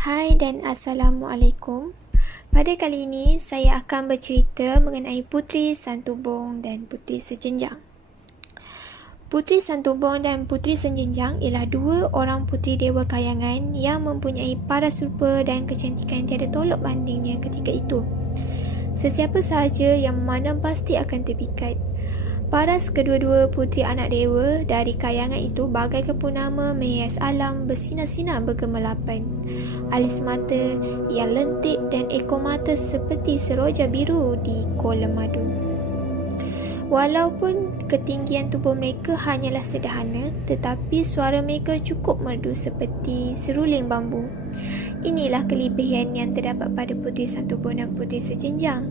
Hai dan Assalamualaikum. Pada kali ini, saya akan bercerita mengenai Puteri Santubong dan Puteri Sejenjang. Puteri Santubong dan Puteri Sejenjang ialah dua orang puteri dewa kayangan yang mempunyai paras rupa dan kecantikan tiada tolok bandingnya ketika itu. Sesiapa sahaja yang memandang pasti akan terpikat. Paras kedua-dua puteri anak dewa dari kayangan itu bagaikan purnama menghias alam bersinar-sinar bergemelapan. Alis mata yang lentik dan ekor mata seperti seroja biru di kolam madu. Walaupun ketinggian tubuh mereka hanyalah sederhana, tetapi suara mereka cukup merdu seperti seruling bambu. Inilah kelebihan yang terdapat pada Puteri Santubong dan Puteri Sejenjang.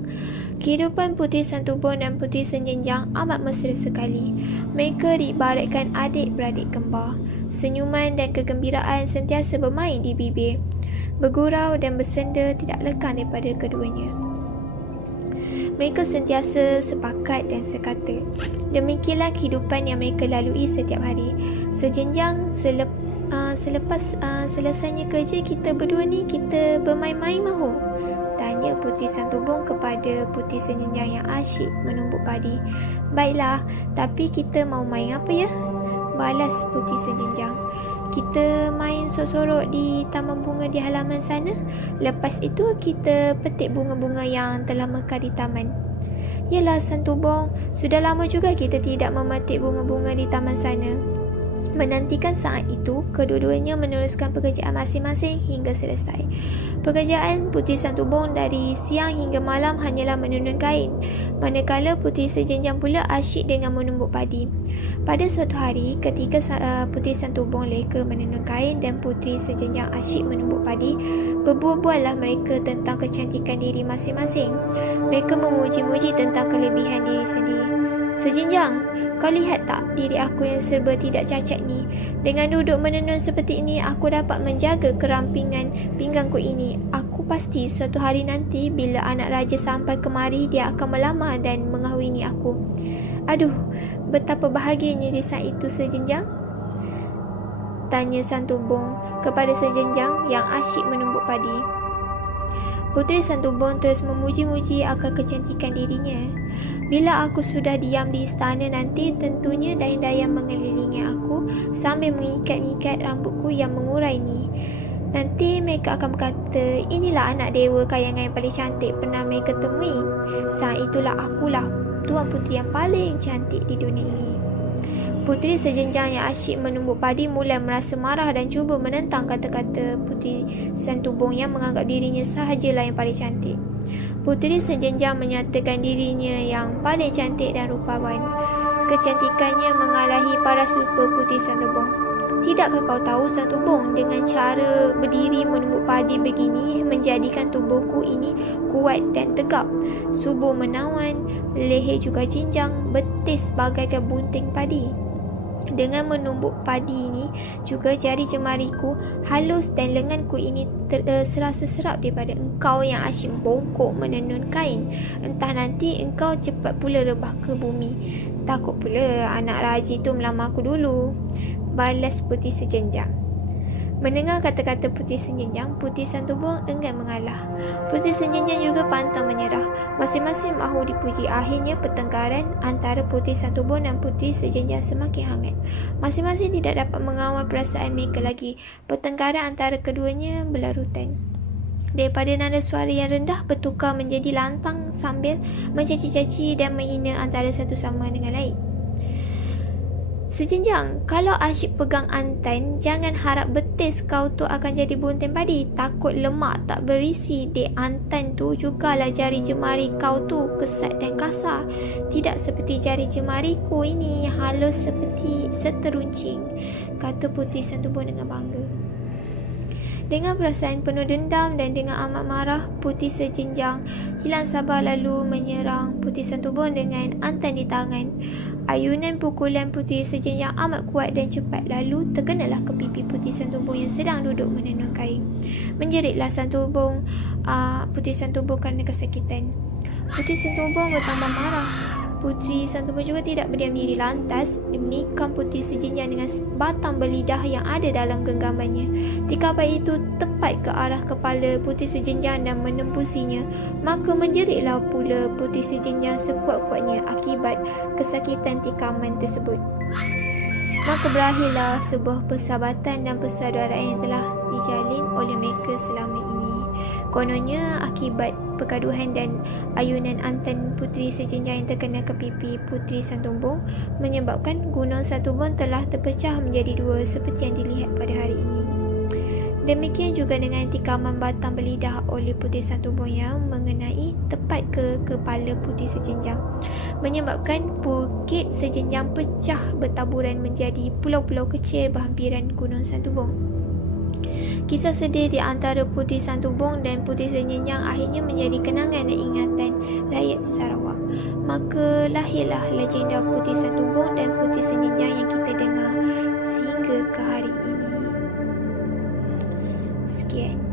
Kehidupan Puteri Santubong dan Puteri Sejenjang amat mesra sekali. Mereka diibaratkan adik-beradik kembar. Senyuman dan kegembiraan sentiasa bermain di bibir. Bergurau dan bersenda tidak lekang daripada keduanya. Mereka sentiasa sepakat dan sekata. Demikianlah kehidupan yang mereka lalui setiap hari. Sejenjang selepas selesainya kerja kita berdua ni, kita bermain-main mahu? Tanya Puteri Santubong kepada Puteri Sejenjang yang asyik menumbuk padi. Baiklah, tapi kita mau main apa ya? Balas Puteri Sejenjang. Kita main sorok-sorok di taman bunga di halaman sana. Lepas itu kita petik bunga-bunga yang telah mekar di taman. Yalah Santubong, sudah lama juga kita tidak memetik bunga-bunga di taman sana. Menantikan saat itu, kedua-duanya meneruskan pekerjaan masing-masing hingga selesai. Pekerjaan Puteri Santubong dari siang hingga malam hanyalah menenun kain, manakala Puteri Sejenjang pula asyik dengan menumbuk padi. Pada suatu hari, ketika Puteri Santubong leka menenun kain dan Puteri Sejenjang asyik menumbuk padi, berbual-buallah mereka tentang kecantikan diri masing-masing. Mereka memuji-muji tentang kelebihan diri sendiri. Sejenjang, kau lihat tak diri aku yang serba tidak cacat ni? Dengan duduk menenun seperti ini, aku dapat menjaga kerampingan pinggangku ini. Aku pasti suatu hari nanti bila anak raja sampai kemari, dia akan melamar dan mengahwini aku. Aduh, betapa bahagianya di saat itu Sejenjang? Tanya Santubong kepada Sejenjang yang asyik menumbuk padi. Puteri Santubong terus memuji-muji akan kecantikan dirinya. Bila aku sudah diam di istana nanti, tentunya dayang-dayang mengelilingi aku sambil mengikat-ikat rambutku yang mengurai ni. Nanti mereka akan berkata, inilah anak dewa kayangan yang paling cantik pernah mereka temui. Saat itulah akulah tuan puteri yang paling cantik di dunia ini. Puteri Sejenjang yang asyik menumbuk padi mulai merasa marah dan cuba menentang kata-kata Puteri Santubong yang menganggap dirinya sahajalah yang paling cantik. Puteri Sejenjang menyatakan dirinya yang paling cantik dan rupawan. Kecantikannya mengalahi paras rupa Puteri Santubong. Tidakkah kau tahu Santubong, dengan cara berdiri menumbuk padi begini menjadikan tubuhku ini kuat dan tegap. Subur menawan, leher juga jinjang, betis bagaikan bunting padi. Dengan menumbuk padi ini juga jari jemariku halus dan lenganku ini serasa serap daripada engkau yang asyik bongkok menenun kain. Entah nanti engkau cepat pula rebah ke bumi. Takut pula anak raja itu melamar aku dulu. Balas Puteri Sejenjang. Mendengar kata-kata Puteri Sejenjang, Puteri Santubong enggan mengalah. Puteri Sejenjang juga pantang menyerah. Masing-masing mahu dipuji. Akhirnya pertengkaran antara Puteri Santubong dan Puteri Sejenjang semakin hangat. Masing-masing tidak dapat mengawal perasaan mereka lagi. Pertengkaran antara keduanya berlarutan. Daripada nada suara yang rendah bertukar menjadi lantang sambil mencaci-caci dan menghina antara satu sama dengan lain. Sejenjang, kalau asyik pegang antan, jangan harap betis kau tu akan jadi bunting padi. Takut lemak tak berisi. Dek antan tu jugalah jari jemari kau tu kesat dan kasar. Tidak seperti jari jemariku ini halus seperti seteruncing, kata Puteri Santubong dengan bangga. Dengan perasaan penuh dendam dan dengan amat marah, Puteri Sejenjang hilang sabar lalu menyerang Puteri Santubong dengan antan di tangan. Ayunan pukulan Puteri Sejenjang amat kuat dan cepat, lalu terkenalah ke pipi Puteri Santubong yang sedang duduk menenun kain. Menjeritlah Puteri Santubong kerana kesakitan. Puteri Santubong bertambah marah. Puteri Santubong juga tidak berdiam diri, lantas menikam Puteri Sejenjang dengan batang berlidah yang ada dalam genggamannya. Tikaman itu tepat ke arah kepala Puteri Sejenjang dan menembusinya. Maka menjeritlah pula Puteri Sejenjang sekuat-kuatnya akibat kesakitan tikaman tersebut. Maka berakhirlah sebuah persahabatan dan persaudaraan yang telah dijalin oleh mereka selama ini. Kononnya akibat pergaduhan dan ayunan antan Puteri Sejenjang yang terkena ke pipi Puteri Santubong menyebabkan Gunung Santubong telah terpecah menjadi dua seperti yang dilihat pada hari ini. Demikian juga dengan tikaman batang berlidah oleh Puteri Santubong yang mengenai tepat ke kepala Puteri Sejenjang, menyebabkan Bukit Sejenjang pecah bertaburan menjadi pulau-pulau kecil berhampiran Gunung Santubong. Kisah sedih di antara Puteri Santubong dan Puteri Sejenjang akhirnya menjadi kenangan dan ingatan rakyat Sarawak. Maka lahirlah legenda Puteri Santubong dan Puteri Sejenjang yang kita dengar sehingga ke hari ini. Sekian.